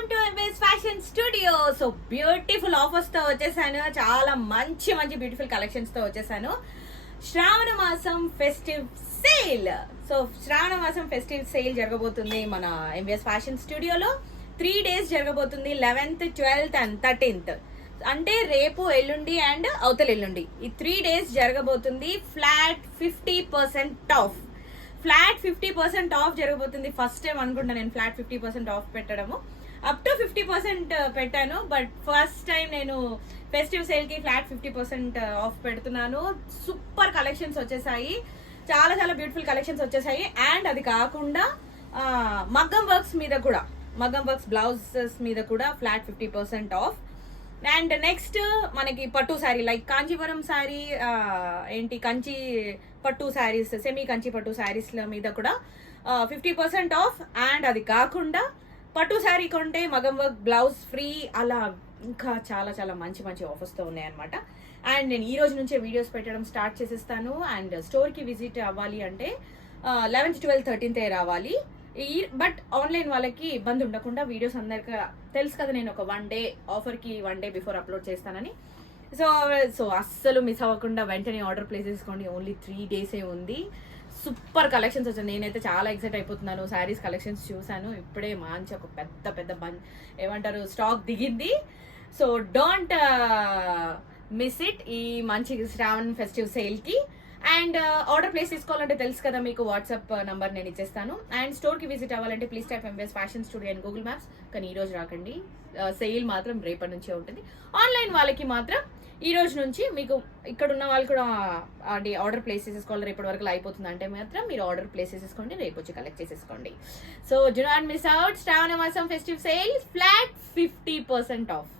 Welcome to MBS fashion studio. So beautiful offers తో వచ్చేసాను. చాలా మంచి మంచి బ్యూటిఫుల్ కలెక్షన్స్ తో వచ్చేసాను. శ్రావణ మాసం ఫెస్టివ్ సేల్. సో శ్రావణ మాసం ఫెస్టివ్ సేల్ జరగబోతుంది మన ఎంబీఎస్ ఫ్యాషన్ స్టూడియోలో. 3 days జరగబోతుంది. 11th, 12th and 13th. అంటే రేపు, ఎల్లుండి అండ్ అవతల ఎల్లుండి, ఈ 3 days జరగబోతుంది. Flat 50% of. ఫ్లాట్ 50% ఆఫ్ జరగబోతుంది. ఫస్ట్ టైం అనుకుంటా నేను ఫ్లాట్ 50% ఆఫ్ పెట్టడము. అప్ టు 50% పెట్టాను, బట్ ఫస్ట్ టైం నేను ఫెస్టివ్ సేల్ కి ఫ్లాట్ 50% ఆఫ్ పెడుతున్నాను. సూపర్ కలెక్షన్స్ వచ్చేసాయి, చాలా చాలా బ్యూటిఫుల్ కలెక్షన్స్ వచ్చేసాయి. అండ్ అది కాకుండా మగ్గం వర్క్స్ మీద కూడా, మగ్గం వర్క్స్ బ్లౌజెస్ మీద కూడా ఫ్లాట్ 50% ఆఫ్. అండ్ నెక్స్ట్ మనకి పట్టు శారీ, లైక్ కాంచీవరం శారీ, ఏంటి కంచి పట్టు శారీస్, సెమీ కంచి పట్టు శారీస్ల మీద కూడా 50% ఆఫ్. అండ్ అది కాకుండా పట్టు శారీ కొంటే మగం వర్క్ బ్లౌజ్ ఫ్రీ, అలా ఇంకా చాలా చాలా మంచి మంచి ఆఫర్స్తో ఉన్నాయన్నమాట. అండ్ నేను ఈ రోజు నుంచే వీడియోస్ పెట్టడం స్టార్ట్ చేసేస్తాను. అండ్ స్టోర్కి విజిట్ అవ్వాలి అంటే 11th, 12th, 13th రావాలి. బట్ ఆన్లైన్ వాళ్ళకి ఇబ్బంది ఉండకుండా వీడియోస్ అందరికీ తెలుసు కదా, నేను ఒక 1 day ఆఫర్కి 1 day బిఫోర్ అప్లోడ్ చేస్తానని. సో అస్సలు మిస్ అవ్వకుండా వెంటనే ఆర్డర్ ప్లేస్ చేసుకోండి. ఓన్లీ 3 days ఉంది. సూపర్ కలెక్షన్స్ వచ్చాయి. నేనైతే చాలా ఎక్సైట్ అయిపోతున్నాను. శారీస్ కలెక్షన్స్ చూసాను ఇప్పుడే, మంచి ఒక పెద్ద పెద్ద ఏమంటారు స్టాక్ దిగింది. సో డోంట్ మిస్ ఇట్ ఈ మంచి శ్రావణ్ ఫెస్టివ్ సేల్కి. అండ్ ఆర్డర్ ప్లేస్ చేసుకోవాలంటే తెలుసు కదా మీకు, వాట్సాప్ నంబర్ నేను ఇచ్చేస్తాను. అండ్ స్టోర్కి విజిట్ అవ్వాలంటే please type MBS fashion studio and Google maps. కానీ ఈ రోజు రాకండి, సేల్ మాత్రం రేపటి నుంచే ఉంటుంది. ఆన్లైన్ వాళ్ళకి మాత్రం ఈ రోజు నుంచి, మీకు ఇక్కడ ఉన్న వాళ్ళు కూడా అంటే ఆర్డర్ ప్లేస్ చేసేసుకోవాలి. రేపటి వరకు అయిపోతుంది అంటే మాత్రం మీరు ఆర్డర్ ప్లేస్ చేసేసుకోండి, రేపు వచ్చి కలెక్ట్ చేసేసుకోండి. So do not miss out Shravana మాసం ఫెస్టివ్ సేల్, ఫ్లాట్ 50% ఆఫ్.